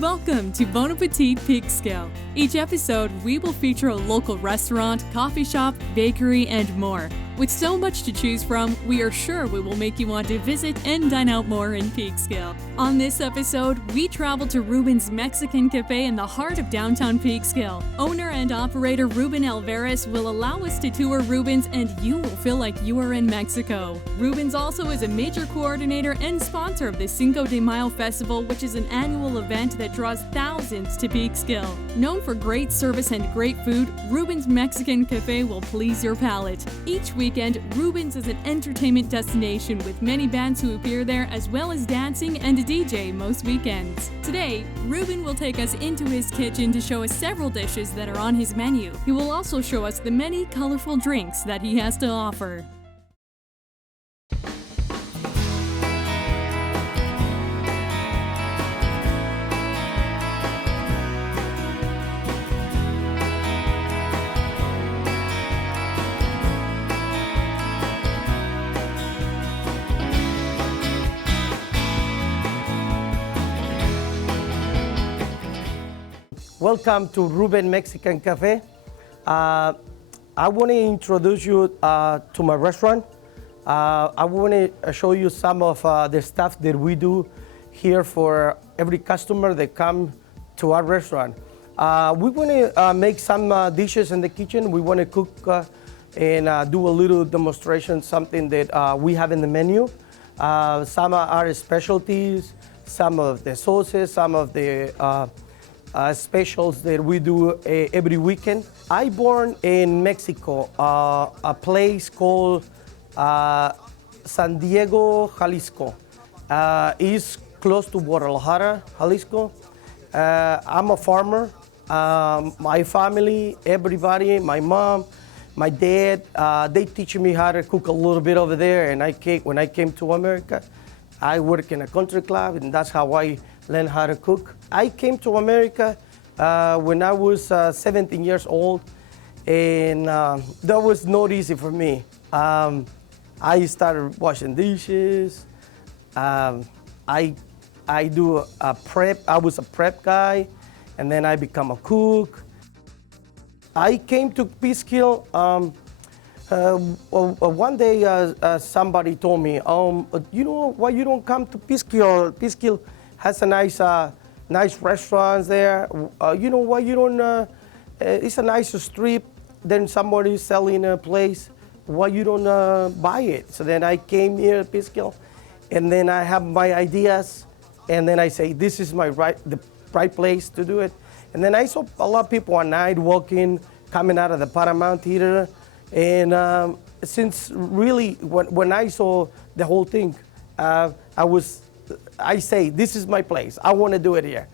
Welcome to Bon Appetit Peekskill. Each episode, we will feature a local restaurant, coffee shop, bakery, and more. With so much to choose from, we are sure we will make you want to visit and dine out more in Peekskill. On this episode, we travel to Ruben's Mexican Cafe in the heart of downtown Peekskill. Owner and operator Ruben Alvarez will allow us to tour Ruben's, and you will feel like you are in Mexico. Ruben's also is a major coordinator and sponsor of the Cinco de Mayo Festival, which is an annual event that draws thousands to Peekskill. Known for great service and great food, Ruben's Mexican Cafe will please your palate. Each weekend, Ruben's is an entertainment destination with many bands who appear there, as well as dancing and a DJ most weekends. Today, Ruben will take us into his kitchen to show us several dishes that are on his menu. He will also show us the many colorful drinks that he has to offer. Welcome to Ruben Mexican Cafe. I want to introduce you to my restaurant. I want to show you some of the stuff that we do here for every customer that come to our restaurant. We want to make some dishes in the kitchen. We want to cook and do a little demonstration, something that we have in the menu. Some are our specialties, some of the sauces, some of the specials that we do every weekend. I born in Mexico, a place called San Diego, Jalisco. It's close to Guadalajara, Jalisco. I'm a farmer. My family, everybody, my mom, my dad, they teach me how to cook a little bit over there. And when I came to America, I work in a country club, and that's how I learned how to cook. I came to America when I was 17 years old, and that was not easy for me. I started washing dishes. I do a prep. I was a prep guy, and then I become a cook. I came to Peekskill. One day, somebody told me, you know why you don't come to Peekskill? Peekskill has a nice restaurants there. You know why you don't? It's a nice strip. Then somebody selling a place. Why you don't buy it? So then I came here to Peekskill, and then I have my ideas, and then I say this is the right place to do it. And then I saw a lot of people at night walking, coming out of the Paramount Theater. And since really, when I saw the whole thing, I say, this is my place. I want to do it here.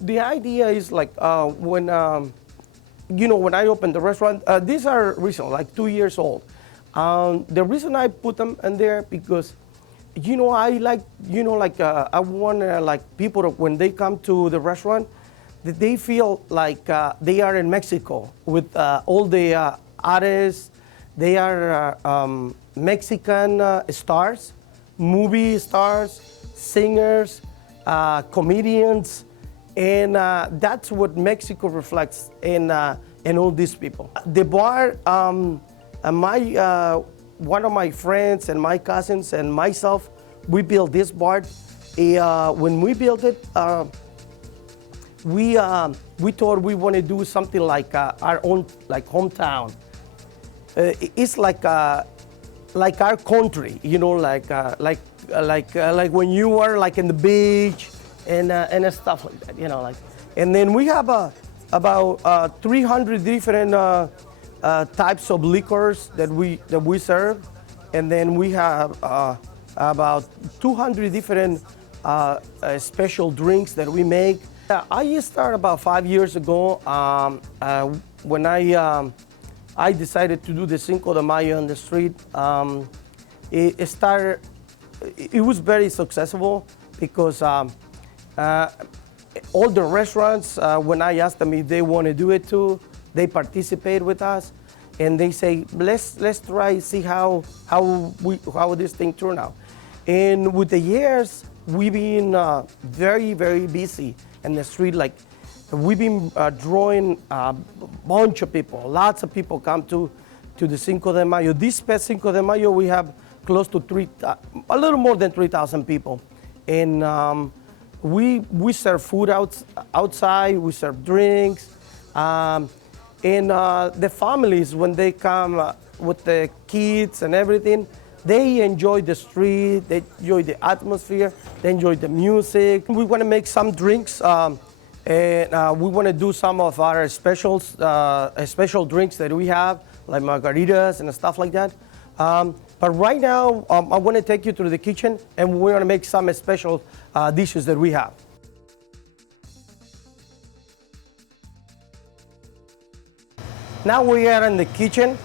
The idea is like when I opened the restaurant, these are recent, like 2 years old. The reason I put them in there because, I want people to, when they come to the restaurant, that they feel like they are in Mexico with all the artists. They are Mexican stars, movie stars, singers, comedians, and that's what Mexico reflects in all these people. The bar, one of my friends and my cousins and myself, we built this bar. When we built it, we thought we want to do something like our own, like hometown. It's like our country, like when you are like in the beach and stuff like that, And then we have about 300 different types of liquors that we serve, and then we have about 200 different special drinks that we make. I started about 5 years ago when I decided to do the Cinco de Mayo on the street. It was very successful because all the restaurants, when I asked them if they want to do it too, they participate with us, and they say, let's try see how this thing turned out. And with the years, we've been very, very busy in the street. Like we've been drawing a bunch of people. Lots of people come to the Cinco de Mayo. This past Cinco de Mayo, we have close to a little more than 3,000 people. And we serve food outside, we serve drinks. And the families, when they come with the kids and everything, they enjoy the street, they enjoy the atmosphere, they enjoy the music. We want to make some drinks, and we want to do some of our special drinks that we have, like margaritas and stuff like that. But right now, I want to take you to the kitchen, and we're going to make some special dishes that we have. Now we are in the kitchen.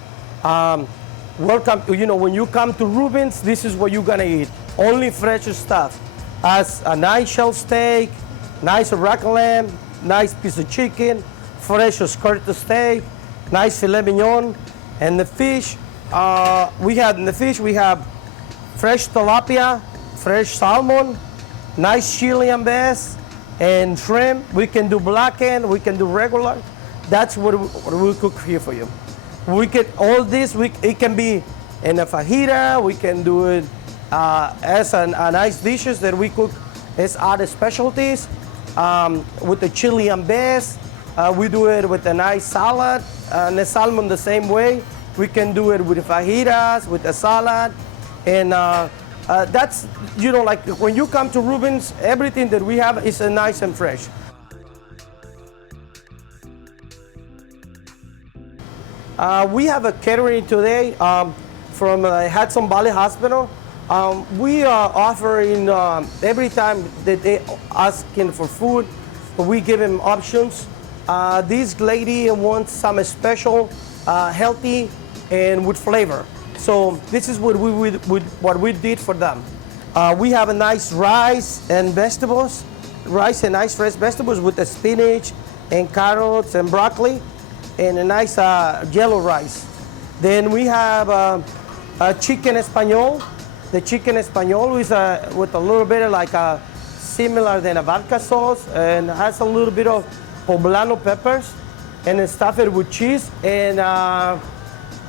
Welcome, when you come to Ruben's, this is what you're gonna eat. Only fresh stuff. As a nice shell steak, nice rack lamb, nice piece of chicken, fresh skirt steak, nice filet mignon, and the fish. We have fresh tilapia, fresh salmon, nice Chilean bass, and shrimp. We can do blackened, we can do regular. That's what we cook here for you. We can all this. It can be in a fajita. We can do it as a nice dishes that we cook as other specialties with the Chilean bass. We do it with a nice salad and the salmon the same way. We can do it with fajitas, with a salad, and that's like when you come to Ruben's, everything that we have is nice and fresh. We have a catering today from Hudson Valley Hospital. We are offering every time that they asking for food, we give them options. This lady wants some special, healthy, and with flavor. So this is what we did for them. We have a nice rice and vegetables, rice and nice fresh vegetables with the spinach and carrots and broccoli, and a nice yellow rice. Then we have a chicken Espanol. The chicken Espanol is with a little bit of like similar than a vodka sauce, and has a little bit of poblano peppers, and it's stuffed with cheese and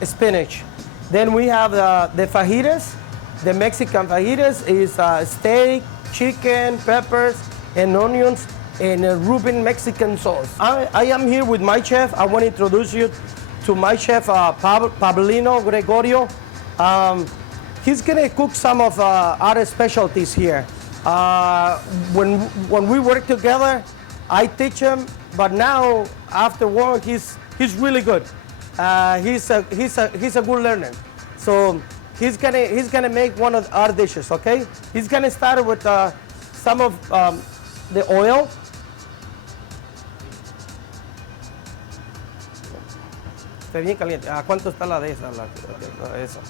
spinach. Then we have the fajitas. The Mexican fajitas is steak, chicken, peppers, and onions, and a Ruben Mexican sauce. I am here with my chef. I want to introduce you to my chef, Pablino Gregorio. He's gonna cook some of our specialties here. When we work together, I teach him, but now after work, he's really good. He's a good learner. So he's gonna make one of our dishes. Okay? He's gonna start with some of the oil. Está bien caliente. ¿A cuánto está la de esa? Esa.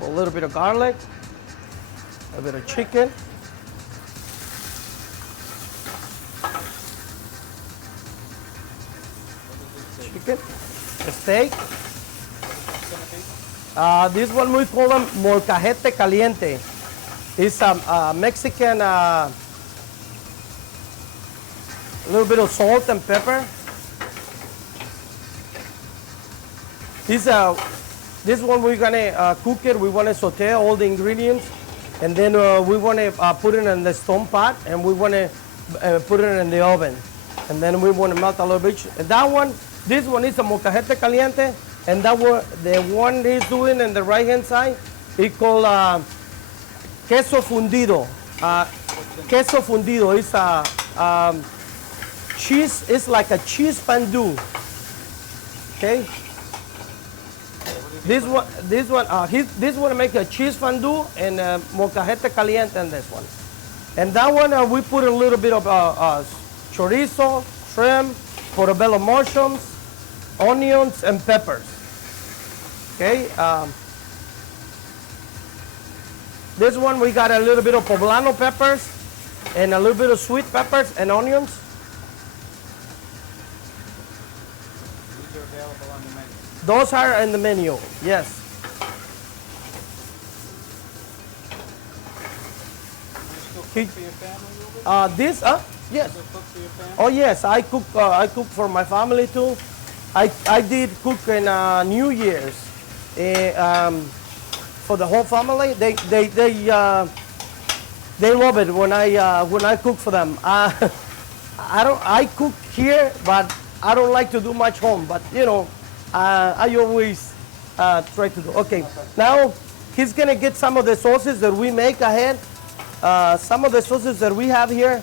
A little bit of garlic, a bit of chicken, a steak. This one we call them molcajete caliente. It's a Mexican, a little bit of salt and pepper. This one we're gonna cook it. We want to saute all the ingredients, and then we want to put it in the stone pot, and we want to put it in the oven, and then we want to melt a little bit. And this one is a molcajete caliente, and the one he's doing in the right hand side, it's called queso fundido. Queso fundido is a cheese. It's like a cheese fondue. Okay. This one make a cheese fondue and molcajete caliente in this one. And that one we put a little bit of chorizo, shrimp, portobello mushrooms, onions, and peppers. Okay. This one we got a little bit of poblano peppers and a little bit of sweet peppers and onions. These are available on the menu. Those are in the menu, yes. For your family, Ruben? Yes. Still cook for your family? Oh yes, I cook for my family too. I did cook in New Year's for the whole family. They love it when I cook for them. I cook here, but I don't like to do much home. But you know, I always try to do. Okay, now he's gonna get some of the sauces that we make ahead. Some of the sauces that we have here.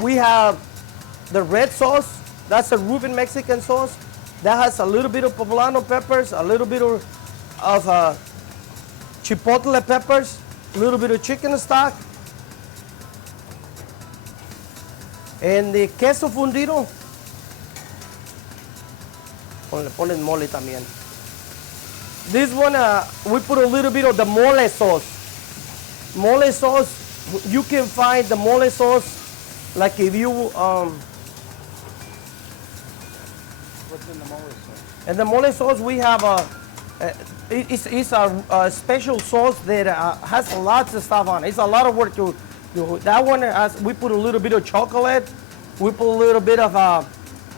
We have the red sauce. That's a Ruben Mexican sauce. That has a little bit of poblano peppers, a little bit of chipotle peppers, a little bit of chicken stock, and the queso fundido. Le ponen mole también. This one, we put a little bit of the mole sauce. Mole sauce, you can find the mole sauce like if you, What's in the mole sauce? and the mole sauce we have it's a special sauce that has lots of stuff on it. It's a lot of work to do. That one, we put a little bit of chocolate, we put a little bit of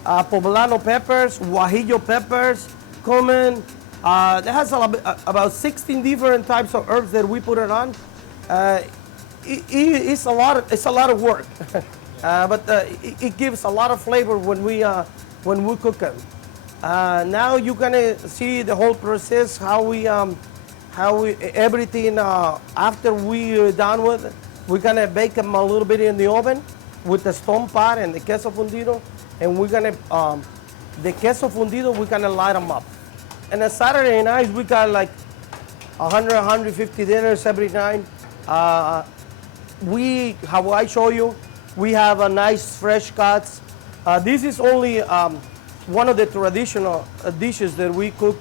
poblano peppers, guajillo peppers, cumin. That has about 16 different types of herbs that we put it on. It's a lot of work, but it gives a lot of flavor when we cook them. Now you're gonna see the whole process, how we everything after we're done with it. We're gonna bake them a little bit in the oven with the stone pot and the queso fundido, and we're gonna the queso fundido we're gonna light them up. And on Saturday nights we got like 150 dinners every night. How I show you, we have a nice fresh cuts. This is only one of the traditional dishes that we cook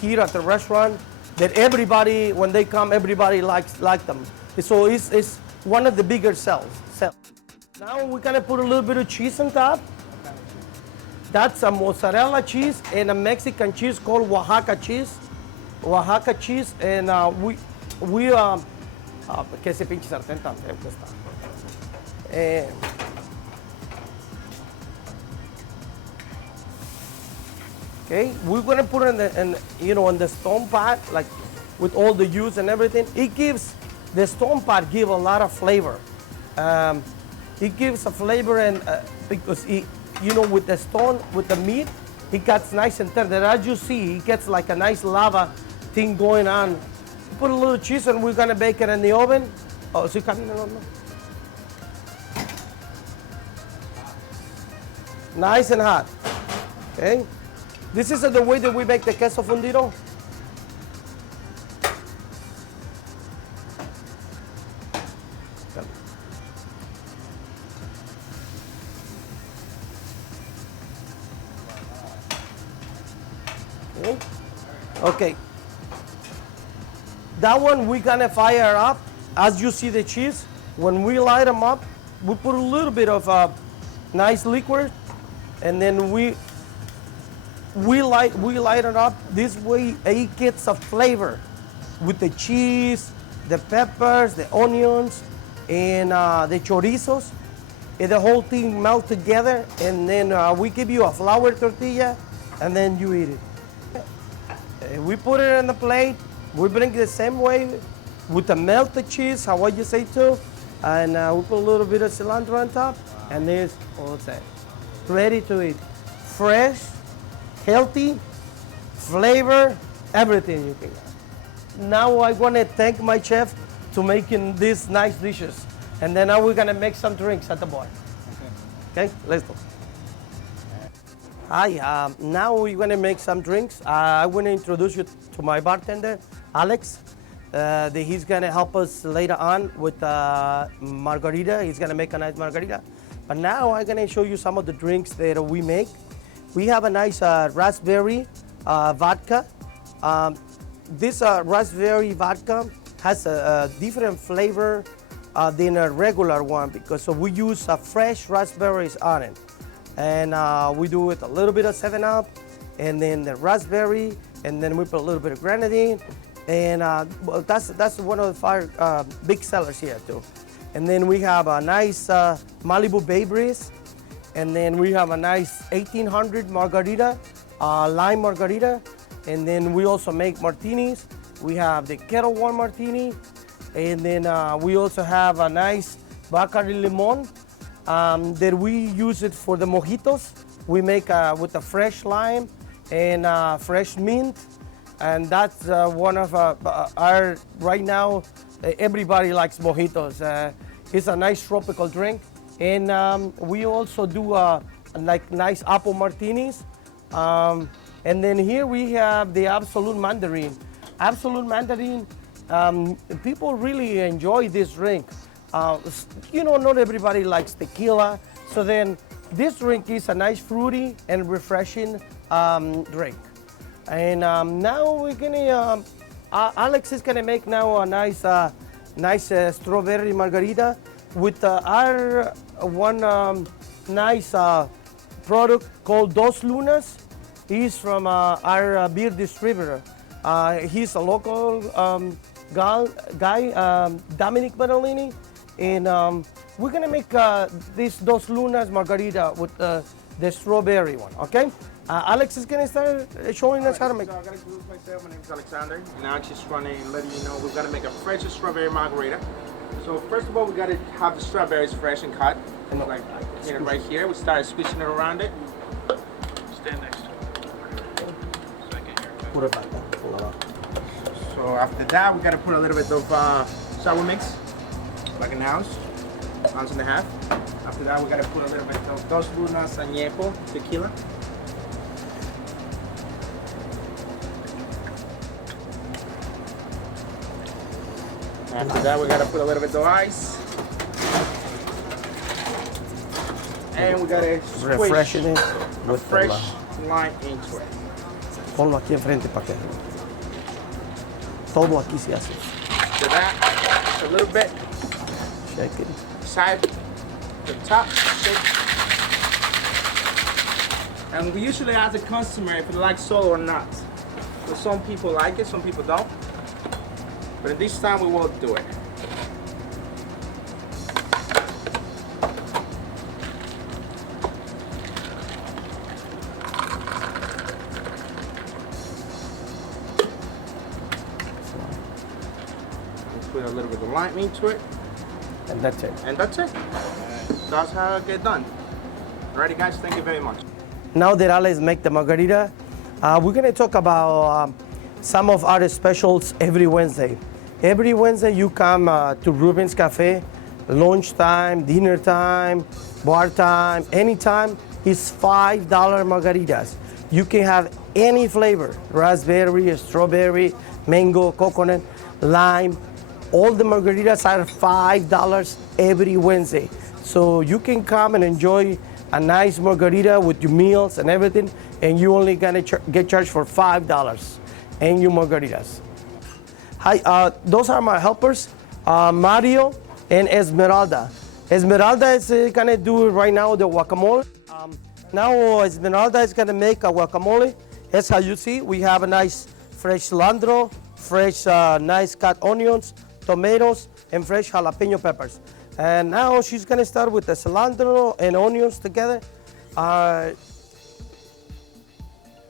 here at the restaurant. That everybody, when they come, everybody likes them. So it's one of the bigger sells. Now we're gonna put a little bit of cheese on top. That's a mozzarella cheese and a Mexican cheese called Oaxaca cheese. Oaxaca cheese, and que ese pinche sartén tan feo que está. Okay, we're gonna put it in the stone pot, like with all the juice and everything. The stone pot give a lot of flavor. It gives a flavor, and because with the stone, with the meat, it gets nice and tender. As you see, it gets like a nice lava thing going on. Put a little cheese, and we're gonna bake it in the oven. Oh, so coming in on. Nice and hot. Okay. This is the way that we make the queso fundido. Okay. That one we're gonna fire up. As you see the cheese, when we light them up, we put a little bit of nice liquid, and then we light it up. This way it gets a flavor with the cheese, the peppers, the onions, and the chorizos. And the whole thing melt together, and then we give you a flour tortilla, and then you eat it. We put it on the plate. We bring it the same way with the melted cheese, how you say too, and we put a little bit of cilantro on top, and there's all set. Ready to eat. Fresh, healthy, flavor, everything you can get. Now I want to thank my chef to making these nice dishes, and then now we're gonna make some drinks at the bar. Okay, let's go. Hi, now we're gonna make some drinks. I want to introduce you to my bartender, Alex. He's gonna help us later on with margarita. He's gonna make a nice margarita. But now I'm gonna show you some of the drinks that we make. We have a nice raspberry vodka. This raspberry vodka has a different flavor than a regular one because we use fresh raspberries on it. and we do with a little bit of 7-Up, and then the raspberry, and then we put a little bit of grenadine, and well, that's one of the big sellers here too. And then we have a nice Malibu Bay Breeze, and then we have a nice 1800 margarita, lime margarita, and then we also make martinis. We have the Kettle One martini, and then we also have a nice Vodka de Limon that we use it for the mojitos. We make with a fresh lime and fresh mint, and that's one of our, right now, everybody likes mojitos. It's a nice tropical drink. And we also do like nice apple martinis. And then here we have the Absolute Mandarin. Absolute Mandarin, people really enjoy this drink. You know, not everybody likes tequila. So then this drink is a nice fruity and refreshing drink. And now we're gonna, Alex is gonna make now a nice strawberry margarita with our one nice product called Dos Lunas. He's from our beer distributor. He's a local guy, Dominic Barolini, and we're gonna make this Dos Lunas margarita with the strawberry one, okay? Alex is gonna start showing us how to make. So I gotta introduce myself. My name is Alexander, and I'm just running and letting you know we're gonna make a fresh strawberry margarita. So first of all, we gotta have the strawberries fresh and cut. Like right here, we start squishing it around it. Stand next to it. So I can hear it. So after that, we gotta put a little bit of sour mix, like an ounce and a half. After that, we gotta put a little bit of Dos Lunas Añejo tequila. After that, we gotta put a little bit of ice. And we gotta refreshing it with fresh lime into it. Ponlo aquí enfrente para que todo aquí se hace. After that, a little bit. Shake it. Side, the top, shake. And we usually ask the customer if they like salt or not. So some people like it, some people don't. But this time we won't do it. Put a little bit of lime into it. And that's it. And that's it. That's how it gets done. Alrighty guys, thank you very much. Now that Alex make the margarita, we're gonna talk about some of our specials every Wednesday. Every Wednesday you come to Ruben's Cafe, lunchtime, dinner time, bar time, anytime. It's $5 margaritas. You can have any flavor, raspberry, strawberry, mango, coconut, lime. All the margaritas are $5 every Wednesday. So you can come and enjoy a nice margarita with your meals and everything, and you only gonna get charged for $5 and your margaritas. Hi, those are my helpers, Mario and Esmeralda. Esmeralda is gonna do right now the guacamole. Now Esmeralda is gonna make a guacamole. As how you see, we have a nice fresh cilantro, fresh nice cut onions, tomatoes, and fresh jalapeno peppers. And now she's gonna start with the cilantro and onions together.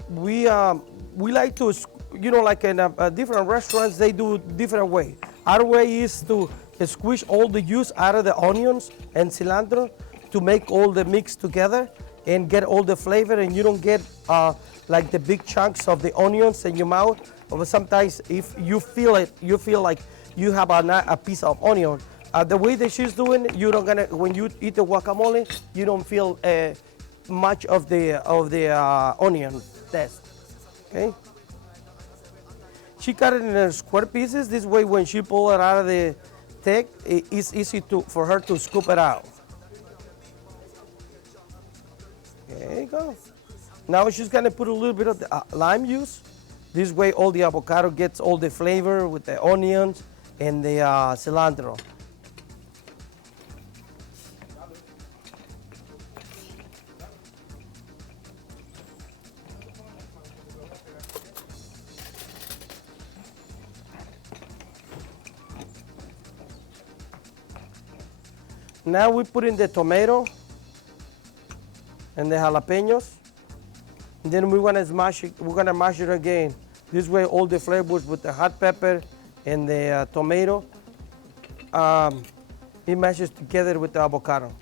We like to, you know, like in different restaurants, they do different way. Our way is to squish all the juice out of the onions and cilantro to make all the mix together and get all the flavor, and you don't get like the big chunks of the onions in your mouth. But sometimes if you feel it, you feel like you have a piece of onion. The way that she's doing, you don't gonna, when you eat the guacamole, you don't feel much of the onion taste. Okay. She cut it in square pieces. This way, when she pull it out of the tank, it's easy for her to scoop it out. There you go. Now she's gonna put a little bit of the lime juice. This way, all the avocado gets all the flavor with the onions and the cilantro. Now we put in the tomato and the jalapenos. And then we're gonna mash it again. This way all the flavors with the hot pepper and the tomato, it mashes together with the avocado.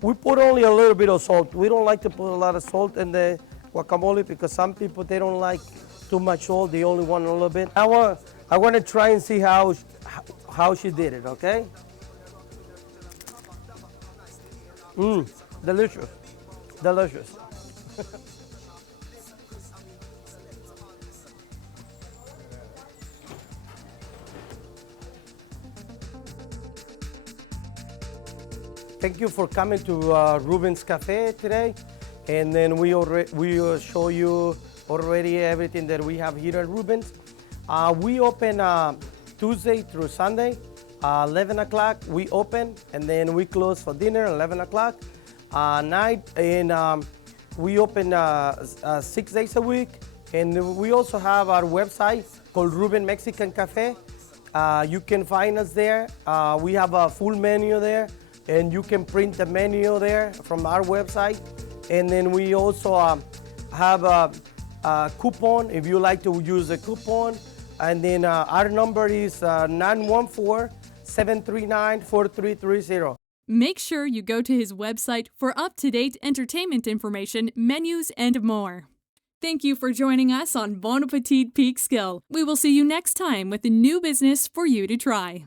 We put only a little bit of salt. We don't like to put a lot of salt in the guacamole because some people, they don't like too much salt. They only want a little bit. I want to try and see how she did it, okay? Delicious, delicious. Thank you for coming to Ruben's Cafe today. And then we show you already everything that we have here at Ruben's. We open Tuesday through Sunday, 11 o'clock we open, and then we close for dinner 11 o'clock night. And we open 6 days a week. And we also have our website called Ruben Mexican Cafe. You can find us there. We have a full menu there, and you can print the menu there from our website. And then we also have a coupon if you like to use a coupon. And then our number is 914-739-4330. Make sure you go to his website for up-to-date entertainment information, menus, and more. Thank you for joining us on Bon Appetit Peekskill. We will see you next time with a new business for you to try.